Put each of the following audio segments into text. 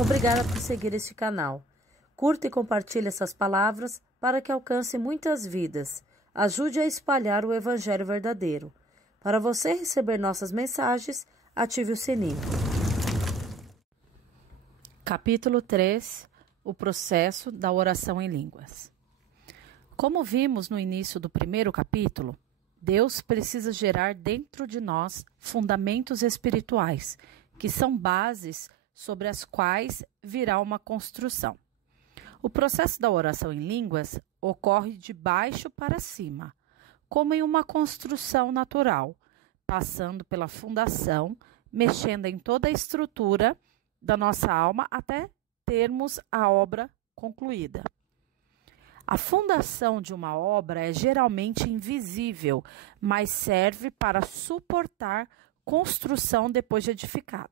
Obrigada por seguir este canal. Curta e compartilhe essas palavras para que alcance muitas vidas. Ajude a espalhar o Evangelho verdadeiro. Para você receber nossas mensagens, ative o sininho. Capítulo 3. O processo da oração em línguas. Como vimos no início do primeiro capítulo, Deus precisa gerar dentro de nós fundamentos espirituais, que são bases sobre as quais virá uma construção. O processo da oração em línguas ocorre de baixo para cima, como em uma construção natural, passando pela fundação, mexendo em toda a estrutura da nossa alma até termos a obra concluída. A fundação de uma obra é geralmente invisível, mas serve para suportar construção depois de edificada.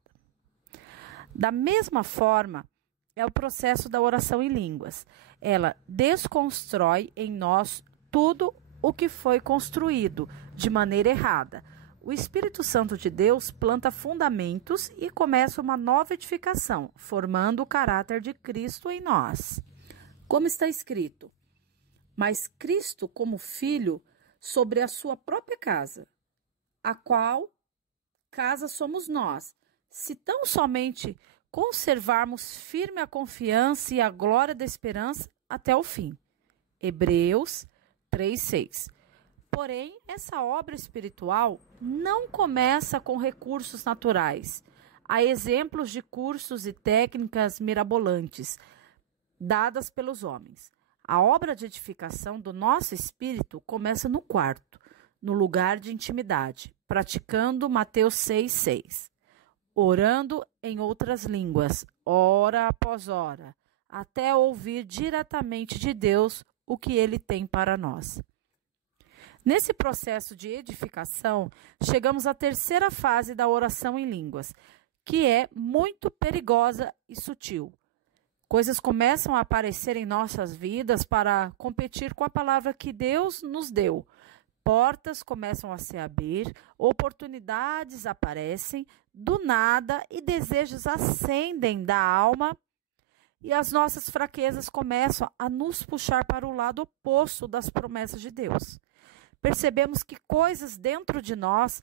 Da mesma forma, é o processo da oração em línguas. Ela desconstrói em nós tudo o que foi construído de maneira errada. O Espírito Santo de Deus planta fundamentos e começa uma nova edificação, formando o caráter de Cristo em nós. Como está escrito: mas Cristo como Filho sobre a sua própria casa, a qual casa somos nós, se tão somente conservarmos firme a confiança e a glória da esperança até o fim. Hebreus 3:6. Porém, essa obra espiritual não começa com recursos naturais. Há exemplos de cursos e técnicas mirabolantes dadas pelos homens. A obra de edificação do nosso espírito começa no quarto, no lugar de intimidade, praticando Mateus 6:6, orando em outras línguas, hora após hora, até ouvir diretamente de Deus o que Ele tem para nós. Nesse processo de edificação, chegamos à terceira fase da oração em línguas, que é muito perigosa e sutil. Coisas começam a aparecer em nossas vidas para competir com a palavra que Deus nos deu. Portas começam a se abrir, oportunidades aparecem do nada e desejos ascendem da alma e as nossas fraquezas começam a nos puxar para o lado oposto das promessas de Deus. Percebemos que coisas dentro de nós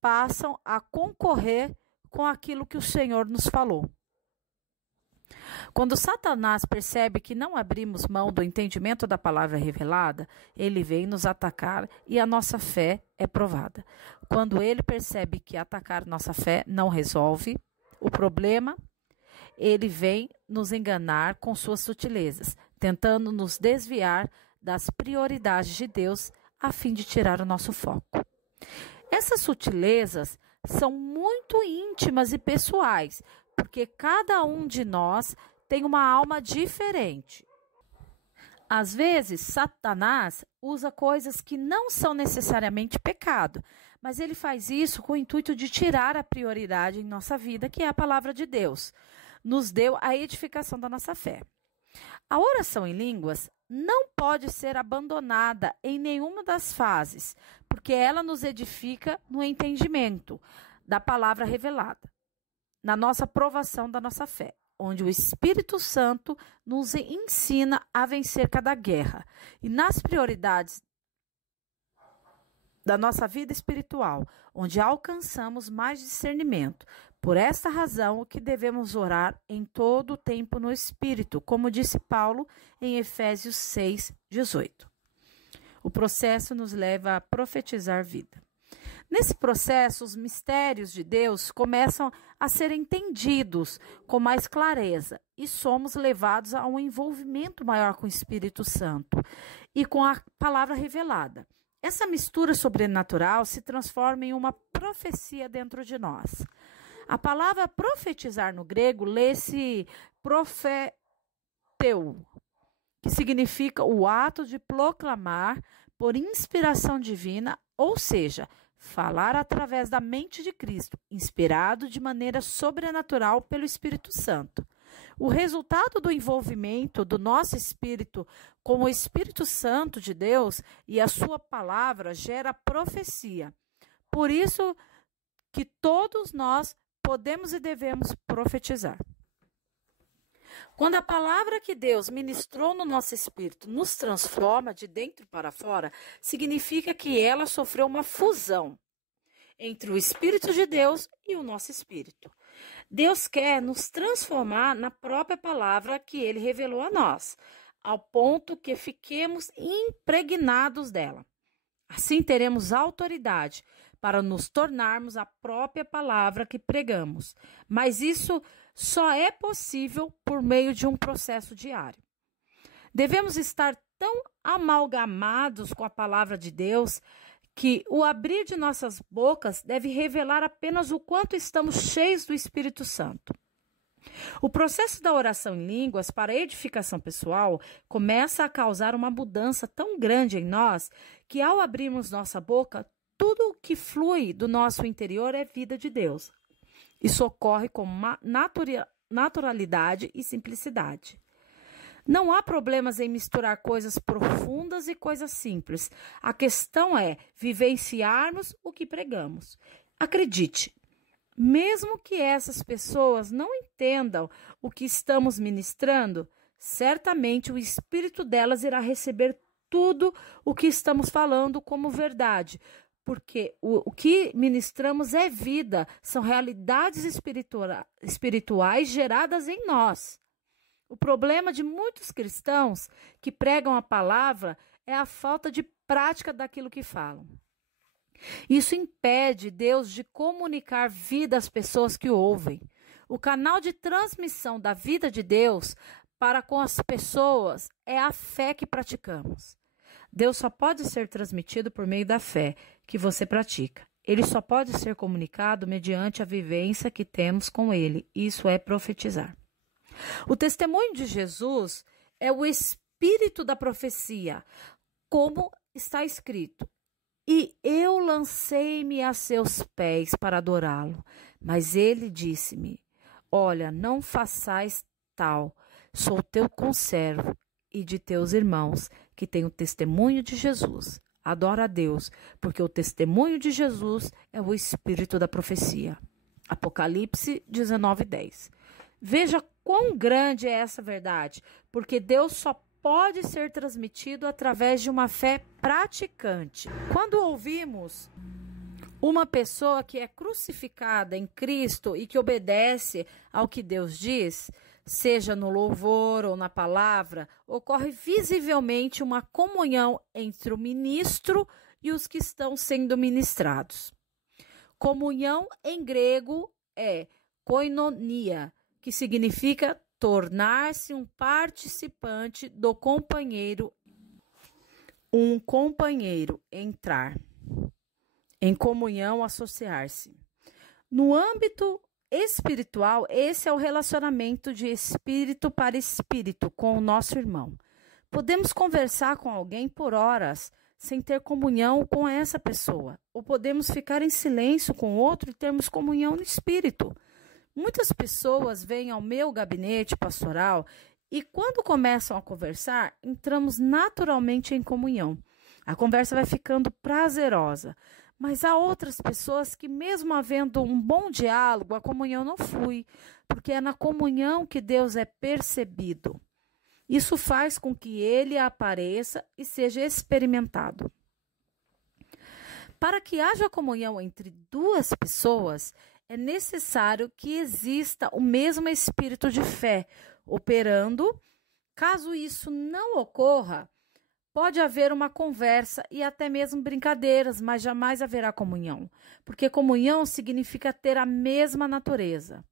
passam a concorrer com aquilo que o Senhor nos falou. Quando Satanás percebe que não abrimos mão do entendimento da palavra revelada, ele vem nos atacar e a nossa fé é provada. Quando ele percebe que atacar nossa fé não resolve o problema, ele vem nos enganar com suas sutilezas, tentando nos desviar das prioridades de Deus a fim de tirar o nosso foco. Essas sutilezas são muito íntimas e pessoais, porque cada um de nós tem uma alma diferente. Às vezes, Satanás usa coisas que não são necessariamente pecado, mas ele faz isso com o intuito de tirar a prioridade em nossa vida, que é a palavra de Deus. Nos deu a edificação da nossa fé. A oração em línguas não pode ser abandonada em nenhuma das fases, porque ela nos edifica no entendimento da palavra revelada, na nossa provação da nossa fé, onde o Espírito Santo nos ensina a vencer cada guerra. E nas prioridades da nossa vida espiritual, onde alcançamos mais discernimento. Por esta razão que devemos orar em todo o tempo no Espírito, como disse Paulo em Efésios 6:18. O processo nos leva a profetizar vida. Nesse processo, os mistérios de Deus começam a ser entendidos com mais clareza e somos levados a um envolvimento maior com o Espírito Santo e com a palavra revelada. Essa mistura sobrenatural se transforma em uma profecia dentro de nós. A palavra profetizar no grego lê-se profeteu, que significa o ato de proclamar por inspiração divina, ou seja, falar através da mente de Cristo, inspirado de maneira sobrenatural pelo Espírito Santo. O resultado do envolvimento do nosso espírito com o Espírito Santo de Deus e a sua palavra gera profecia. Por isso que todos nós podemos e devemos profetizar. Quando a palavra que Deus ministrou no nosso espírito nos transforma de dentro para fora, significa que ela sofreu uma fusão entre o Espírito de Deus e o nosso espírito. Deus quer nos transformar na própria palavra que ele revelou a nós, ao ponto que fiquemos impregnados dela. Assim teremos autoridade para nos tornarmos a própria palavra que pregamos. Mas isso só é possível por meio de um processo diário. Devemos estar tão amalgamados com a palavra de Deus que o abrir de nossas bocas deve revelar apenas o quanto estamos cheios do Espírito Santo. O processo da oração em línguas para a edificação pessoal começa a causar uma mudança tão grande em nós que, ao abrirmos nossa boca, tudo o que flui do nosso interior é vida de Deus. Isso ocorre com naturalidade e simplicidade. Não há problemas em misturar coisas profundas e coisas simples. A questão é vivenciarmos o que pregamos. Acredite, mesmo que essas pessoas não entendam o que estamos ministrando, certamente o espírito delas irá receber tudo o que estamos falando como verdade, porque o que ministramos é vida, são realidades espirituais geradas em nós. O problema de muitos cristãos que pregam a palavra é a falta de prática daquilo que falam. Isso impede Deus de comunicar vida às pessoas que o ouvem. O canal de transmissão da vida de Deus para com as pessoas é a fé que praticamos. Deus só pode ser transmitido por meio da fé que você pratica. Ele só pode ser comunicado mediante a vivência que temos com Ele. Isso é profetizar. O testemunho de Jesus é o espírito da profecia, como está escrito. E eu lancei-me a seus pés para adorá-lo. Mas ele disse-me: olha, não façais tal. Sou teu conservo e de teus irmãos, que têm o testemunho de Jesus. Adora a Deus, porque o testemunho de Jesus é o espírito da profecia. Apocalipse 19:10. Veja quão grande é essa verdade, porque Deus só pode ser transmitido através de uma fé praticante. Quando ouvimos uma pessoa que é crucificada em Cristo e que obedece ao que Deus diz, seja no louvor ou na palavra, ocorre visivelmente uma comunhão entre o ministro e os que estão sendo ministrados. Comunhão em grego é koinonia, que significa tornar-se um participante do companheiro, um companheiro, entrar, em comunhão, associar-se. No âmbito espiritual, esse é o relacionamento de espírito para espírito com o nosso irmão. Podemos conversar com alguém por horas sem ter comunhão com essa pessoa, ou podemos ficar em silêncio com outro e termos comunhão no espírito. Muitas pessoas vêm ao meu gabinete pastoral e, quando começam a conversar, entramos naturalmente em comunhão. A conversa vai ficando prazerosa, mas há outras pessoas que, mesmo havendo um bom diálogo, a comunhão não flui, porque é na comunhão que Deus é percebido. Isso faz com que ele apareça e seja experimentado. Para que haja comunhão entre duas pessoas, é necessário que exista o mesmo espírito de fé operando. Caso isso não ocorra, pode haver uma conversa e até mesmo brincadeiras, mas jamais haverá comunhão, porque comunhão significa ter a mesma natureza.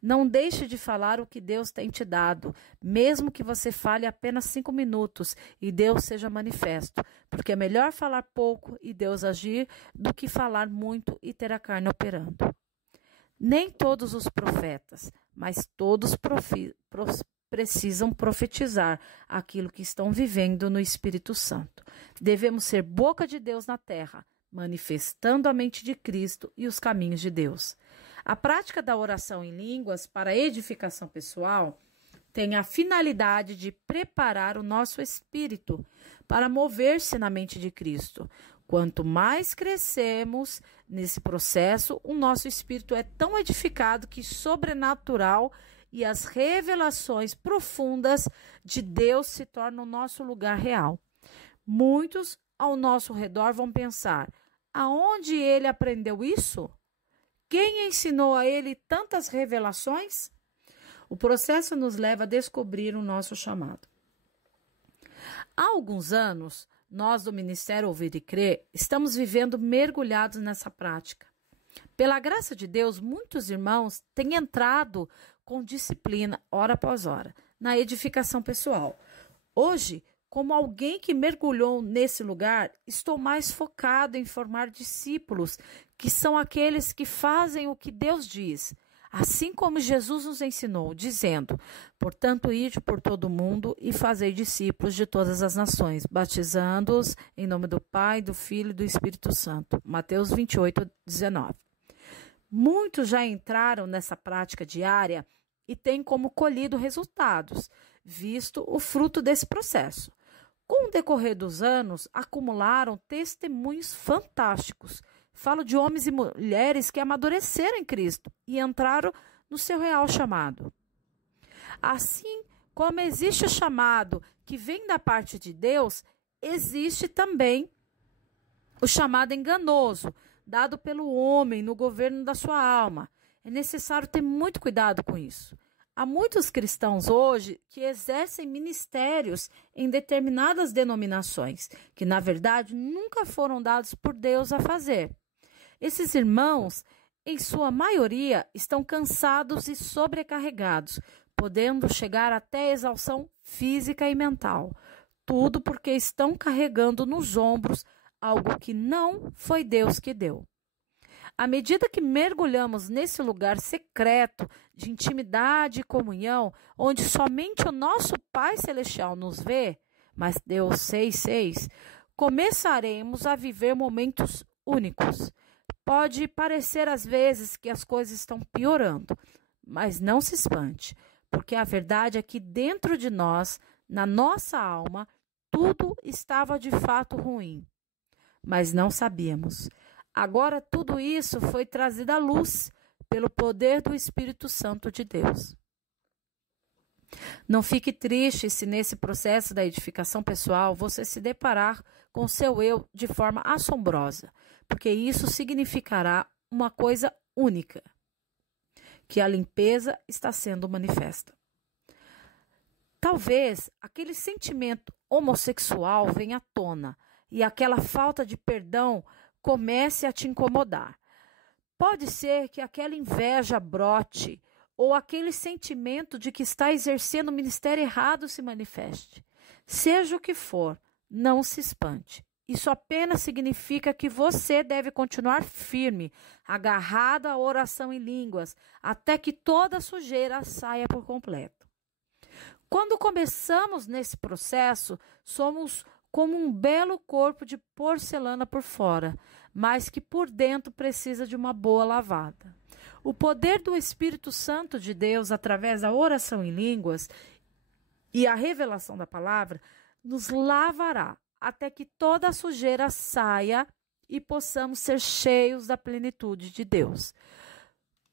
Não deixe de falar o que Deus tem te dado, mesmo que você fale apenas 5 minutos e Deus seja manifesto, porque é melhor falar pouco e Deus agir do que falar muito e ter a carne operando. Nem todos os profetas, mas todos precisam profetizar aquilo que estão vivendo no Espírito Santo. Devemos ser boca de Deus na terra, manifestando a mente de Cristo e os caminhos de Deus. A prática da oração em línguas para edificação pessoal tem a finalidade de preparar o nosso espírito para mover-se na mente de Cristo. Quanto mais crescemos nesse processo, o nosso espírito é tão edificado que sobrenatural e as revelações profundas de Deus se tornam o nosso lugar real. Muitos ao nosso redor vão pensar: aonde ele aprendeu isso? Quem ensinou a ele tantas revelações? O processo nos leva a descobrir o nosso chamado. Há alguns anos, nós do Ministério Ouvir e Crer estamos vivendo mergulhados nessa prática. Pela graça de Deus, muitos irmãos têm entrado com disciplina, hora após hora, na edificação pessoal. Hoje, como alguém que mergulhou nesse lugar, estou mais focado em formar discípulos, que são aqueles que fazem o que Deus diz, assim como Jesus nos ensinou, dizendo: portanto, ide por todo o mundo e fazei discípulos de todas as nações, batizando-os em nome do Pai, do Filho e do Espírito Santo. Mateus 28, 19. Muitos já entraram nessa prática diária e têm como colhido resultados, visto o fruto desse processo. Com o decorrer dos anos, acumularam testemunhos fantásticos. Falo de homens e mulheres que amadureceram em Cristo e entraram no seu real chamado. Assim como existe o chamado que vem da parte de Deus, existe também o chamado enganoso, dado pelo homem no governo da sua alma. É necessário ter muito cuidado com isso. Há muitos cristãos hoje que exercem ministérios em determinadas denominações, que na verdade nunca foram dados por Deus a fazer. Esses irmãos, em sua maioria, estão cansados e sobrecarregados, podendo chegar até exaustão física e mental. Tudo porque estão carregando nos ombros algo que não foi Deus que deu. À medida que mergulhamos nesse lugar secreto de intimidade e comunhão, onde somente o nosso Pai Celestial nos vê, Mateus 6,6, começaremos a viver momentos únicos. Pode parecer às vezes que as coisas estão piorando, mas não se espante, porque a verdade é que dentro de nós, na nossa alma, tudo estava de fato ruim, mas não sabíamos. Agora tudo isso foi trazido à luz pelo poder do Espírito Santo de Deus. Não fique triste se nesse processo da edificação pessoal você se deparar com seu eu de forma assombrosa, porque isso significará uma coisa única, que a limpeza está sendo manifesta. Talvez aquele sentimento homossexual venha à tona e aquela falta de perdão comece a te incomodar. Pode ser que aquela inveja brote ou aquele sentimento de que está exercendo o ministério errado se manifeste. Seja o que for, não se espante. Isso apenas significa que você deve continuar firme, agarrado à oração em línguas, até que toda a sujeira saia por completo. Quando começamos nesse processo, somos como um belo corpo de porcelana por fora, mas que por dentro precisa de uma boa lavada. O poder do Espírito Santo de Deus, através da oração em línguas e a revelação da palavra, nos lavará até que toda a sujeira saia e possamos ser cheios da plenitude de Deus.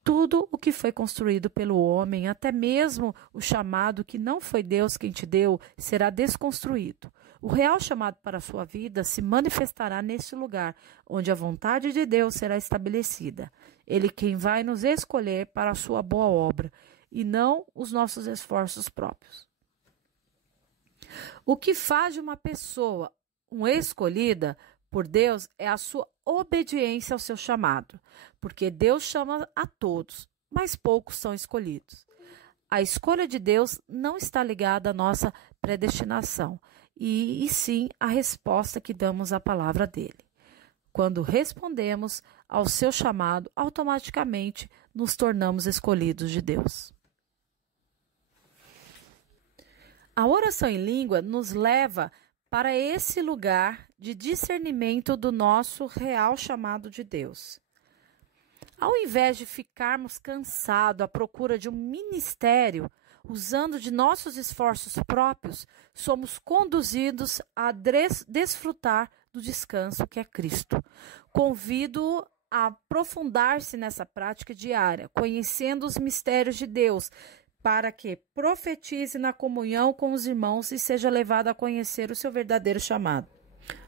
Tudo o que foi construído pelo homem, até mesmo o chamado que não foi Deus quem te deu, será desconstruído. O real chamado para a sua vida se manifestará neste lugar, onde a vontade de Deus será estabelecida. Ele quem vai nos escolher para a sua boa obra, e não os nossos esforços próprios. O que faz de uma pessoa uma escolhida por Deus é a sua obediência ao seu chamado, porque Deus chama a todos, mas poucos são escolhidos. A escolha de Deus não está ligada à nossa predestinação, e sim à resposta que damos à palavra dele. Quando respondemos ao seu chamado, automaticamente nos tornamos escolhidos de Deus. A oração em língua nos leva para esse lugar de discernimento do nosso real chamado de Deus. Ao invés de ficarmos cansados à procura de um ministério, usando de nossos esforços próprios, somos conduzidos a desfrutar do descanso que é Cristo. Convido a aprofundar-se nessa prática diária, conhecendo os mistérios de Deus, para que profetize na comunhão com os irmãos e seja levado a conhecer o seu verdadeiro chamado.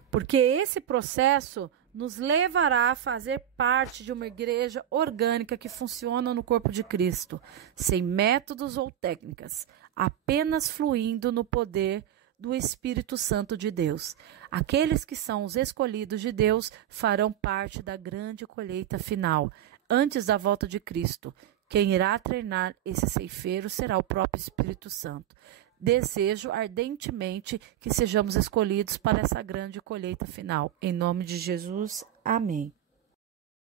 Porque esse processo nos levará a fazer parte de uma igreja orgânica que funciona no corpo de Cristo, sem métodos ou técnicas, apenas fluindo no poder do Espírito Santo de Deus. Aqueles que são os escolhidos de Deus farão parte da grande colheita final, antes da volta de Cristo. Quem irá treinar esse ceifeiro será o próprio Espírito Santo. Desejo ardentemente que sejamos escolhidos para essa grande colheita final. Em nome de Jesus, amém.